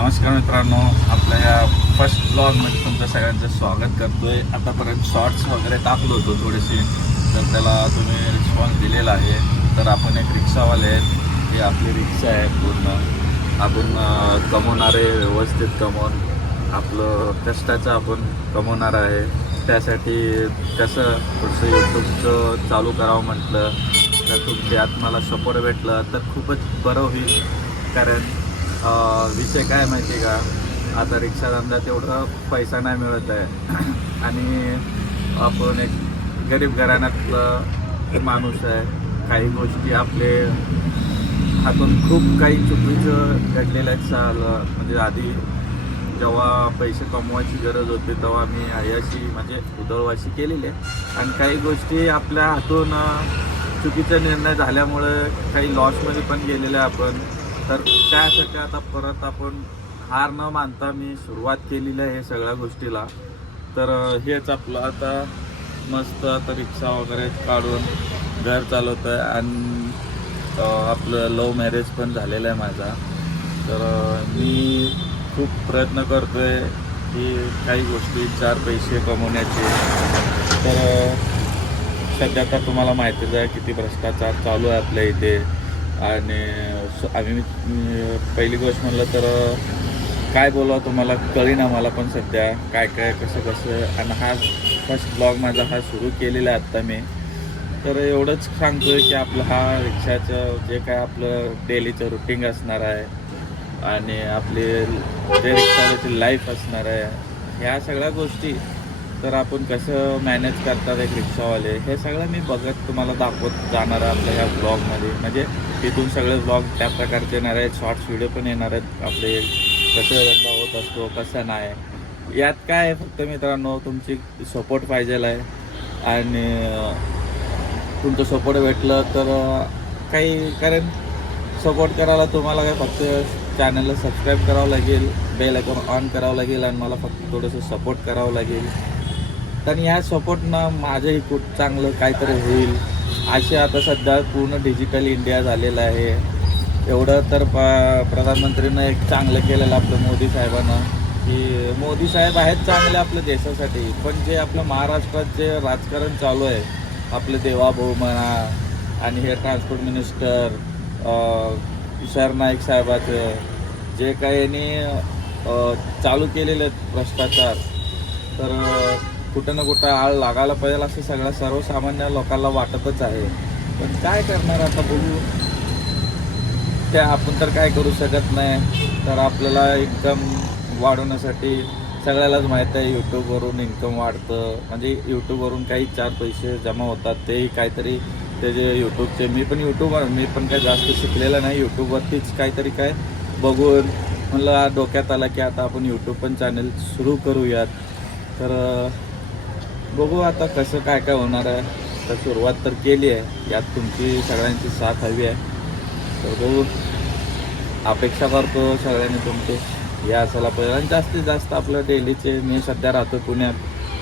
नमस्कार मित्रांनो आपल्या या फर्स्ट ब्लॉगमध्ये तुमचं सगळ्यांचं स्वागत करतोय. आतापर्यंत शॉर्ट्स वगैरे टाकलो होतो थोडेसे तर त्याला तुम्ही रिस्पॉन्स दिलेला आहे. तर आपण एक रिक्षावाले आहेत. हे आपली रिक्षा आहे पूर्ण. आपण कमवणारे व्यवस्थित कमवून आपलं कष्टाचं आपण कमवणार आहे. त्यासाठी कसं थोडंसं यूट्यूबचं चालू करावं म्हटलं तर तुमच्या आत्माला सपोर्ट भेटलं तर खूपच बरं होईल. कारण विषय काय माहिती आहे का? आता रिक्षाधंदा तेवढं पैसा नाही मिळत आहे. आणि आपण एक गरीब घराण्यातलं माणूस आहे. काही गोष्टी आपले हातून खूप काही चुकीचं घडलेलं आहे म्हणजे आधी जेव्हा पैसे कमवायची गरज होती तेव्हा मी अयाशी म्हणजे उदळवाशी केलेली आहे. आणि काही गोष्टी आपल्या हातून चुकीचा निर्णय झाल्यामुळे काही लॉसमध्ये पण गेलेलं आहे आपण. तर त्यासाठी आता परत आपण हार न मानता मी सुरुवात केलेली आहे हे सगळ्या गोष्टीला. तर हेच आपलं आता मस्त आता रिक्षा वगैरे काढून घर चालवतं आहे आणि आपलं लव्ह मॅरेज पण झालेलं आहे माझा. तर मी खूप प्रयत्न करतो आहे की काही गोष्टी चार पैसे कमवण्याचे. तर सध्या तर तुम्हाला माहितीच आहे किती भ्रष्टाचार चालू आहे आपल्या इथे. आणि आम्ही पहिली गोष्ट म्हणलं तर काय बोलावं तुम्हाला कळीन मला पण सध्या काय काय कसं कसं. आणि हा फर्स्ट ब्लॉग माझा हा सुरू केलेला आहे आत्ता मी. तर एवढंच सांगतोय की आपलं हा रिक्षाचं जे काय आपलं डेलीचं रुटीन असणार आहे आणि आपले जे रिक्षाची लाईफ असणार आहे ह्या सगळ्या गोष्टी तर आपण कसं मॅनेज करतात एक रिक्षावाले हे सगळं मी बघत तुम्हाला दाखवत जाणार आहे आपल्या ह्या ब्लॉगमध्ये म्हणजे तिथून सगळे ब्लॉग त्या प्रकारचे येणार आहेत. शॉर्ट्स व्हिडिओ पण येणार आहेत. आपले कसं धंदा होत असतो कसं नाही. यात काय आहे फक्त मित्रांनो तुमची सपोर्ट पाहिजे आहे. आणि तुमचं सपोर्ट भेटलं तर काही कारण सपोर्ट करायला तुम्हाला काय फक्त चॅनलला सबस्क्राईब करावं लागेल बेल आयकॉन ऑन करावं लागेल आणि मला फक्त थोडंसं सपोर्ट करावं लागेल. तर ह्या सपोर्टनं माझं खूप चांगलं काहीतरी होईल. असे आता सध्या पूर्ण डिजिटल इंडिया झालेलं आहे. एवढं तर प प्रधानमंत्रीनं एक चांगलं केलेलं आपलं मोदी साहेबानं की मोदी साहेब आहेत चांगले आपल्या देशासाठी पण जे आपलं महाराष्ट्रात जे राजकारण चालू आहे आपले देवाभाऊ म्हणा आणि हे ट्रान्सपोर्ट मिनिस्टर तुषार नाईक साहेबाचं जे काही यांनी चालू केलेले आहेत भ्रष्टाचार तर कुठं ना कुठं आळ लागायला पाहिजे असं सगळ्या सर्वसामान्य लोकांना वाटतच आहे. पण काय करणार आता बोलू ते आपण तर काय करू शकत नाही. तर आपल्याला इन्कम वाढवण्यासाठी सगळ्यालाच माहीत आहे यूट्यूबवरून इन्कम वाढतं. म्हणजे यूट्यूबवरून काही चार पैसे जमा होतात तेही काहीतरी त्याचे यूट्यूबचे मी पण यूट्यूबवर मी पण काही जास्त शिकलेलं नाही. यूट्यूबवरतीच काहीतरी काय बघून मला डोक्यात आला की आता आपण यूट्यूब पण चॅनल सुरू करूयात. तर बघू आता कसं काय काय होणार आहे. तर सुरुवात तर केली आहे. यात तुमची सगळ्यांची साथ हवी आहे. तर बघू. अपेक्षा करतो सगळ्यांनी तुमचे. या असायला पाहिजे. आणि जास्तीत जास्त आपलं डेलीचे मी सध्या राहतो पुण्यात.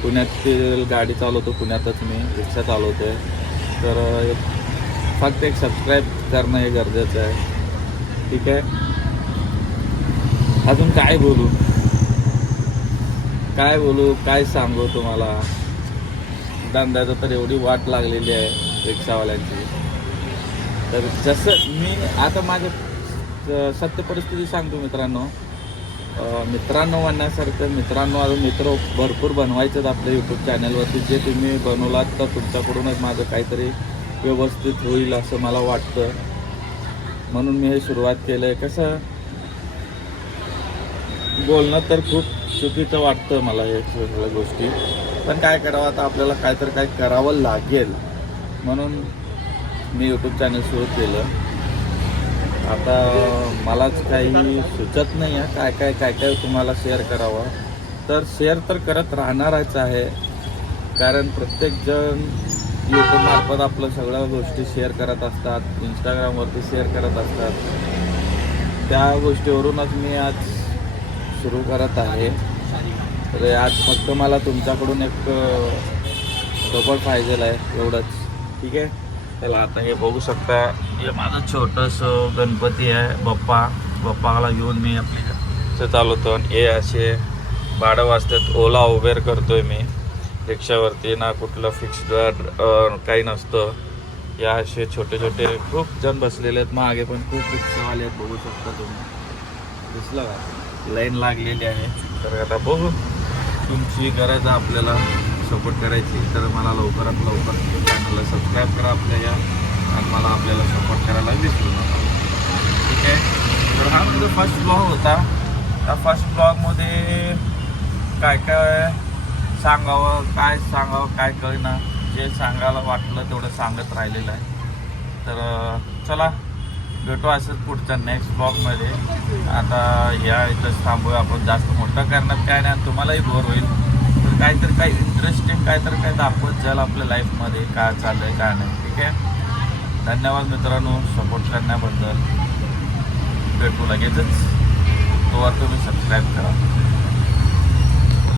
पुण्यातील गाडी चालवतो. पुण्यातच मी. रिक्षा चालवतो आहे तर एक- फक्त एक सबस्क्राईब करणं हे गरजेचं आहे. ठीक आहे? अजून काय बोलू? काय बोलू? काय सांगू तुम्हाला? धंद्याचं तर एवढी वाट लागलेली आहे रिक्षावाल्यांची. तर जसं मी आता माझं सत्य परिस्थिती सांगतो मित्रांनो. मित्रांनो म्हणण्यासारखं मित्रांनो अजून मित्र भरपूर बनवायचेत आपल्या यूट्यूब चॅनलवरती जे तुम्ही बनवलात तर तुमच्याकडूनच माझं काहीतरी व्यवस्थित होईल असं मला वाटतं. म्हणून मी हे सुरुवात केलं आहे कसं बोलणं तर खूप चुकीचं वाटतं मला हे सगळ्या गोष्टी. पण काय करावं आता आपल्याला काय तर काय करावं लागेल. म्हणून मी यूट्यूब चॅनल सुरू केलं. आता मलाच काही सुचत नाही आहे काय काय काय काय तुम्हाला शेअर करावं. तर शेअर तर करत राहणारच आहे. कारण प्रत्येकजण यूट्यूबमार्फत आपलं सगळ्या गोष्टी शेअर करत असतात. इंस्टाग्रामवरती शेअर करत असतात. त्या गोष्टीवरूनच मी आज सुरू करत आहे. तर आज फक्त मला तुमच्याकडून एक सपोर्ट पाहिजे आहे एवढंच. ठीक आहे? त्याला आता हे बघू शकता. हे माझं छोटंसं गणपती आहे. बाप्पा बाप्पाला घेऊन मी आपल्या चालवतो. आणि हे असे भाडं वाजतात ओला उबेर करतोय मी. रिक्षावरती ना कुठलं फिक्स काही नसतं. या असे छोटे छोटे खूप जण बसलेले आहेत. मागे पण खूप रिक्षावाले आहेत. बघू शकता तुम्ही. दिसलं का? लाईन लागलेली आहे. तर आता बघू तुमची गरज आपल्याला सपोर्ट करायची. तर मला लवकरात लवकर चॅनलला सबस्क्राईब करा आपल्या या. आणि मला आपल्याला सपोर्ट करायला विसरू नका. ठीक आहे? तर हा माझा फर्स्ट ब्लॉग होता. त्या फर्स्ट ब्लॉगमध्ये काय काय सांगावं काय सांगावं काय कळणार जे सांगायला वाटलं तेवढं सांगत राहिलेलं आहे. तर चला. भेटू असंच पुढच्या नेक्स्ट ब्लॉगमध्ये आता या इथंच थांबूया आपण जास्त मोठं करणार काय नाही आणि तुम्हालाही बोर होईल. तर काहीतरी काही इंटरेस्टिंग काहीतरी काय दाखवत जाईल आपल्या लाईफमध्ये काय चाललं आहे काय नाही ठीक आहे? धन्यवाद मित्रांनो सपोर्ट करण्याबद्दल. भेटू लगेचच. तोवर तुम्ही सबस्क्राईब करा.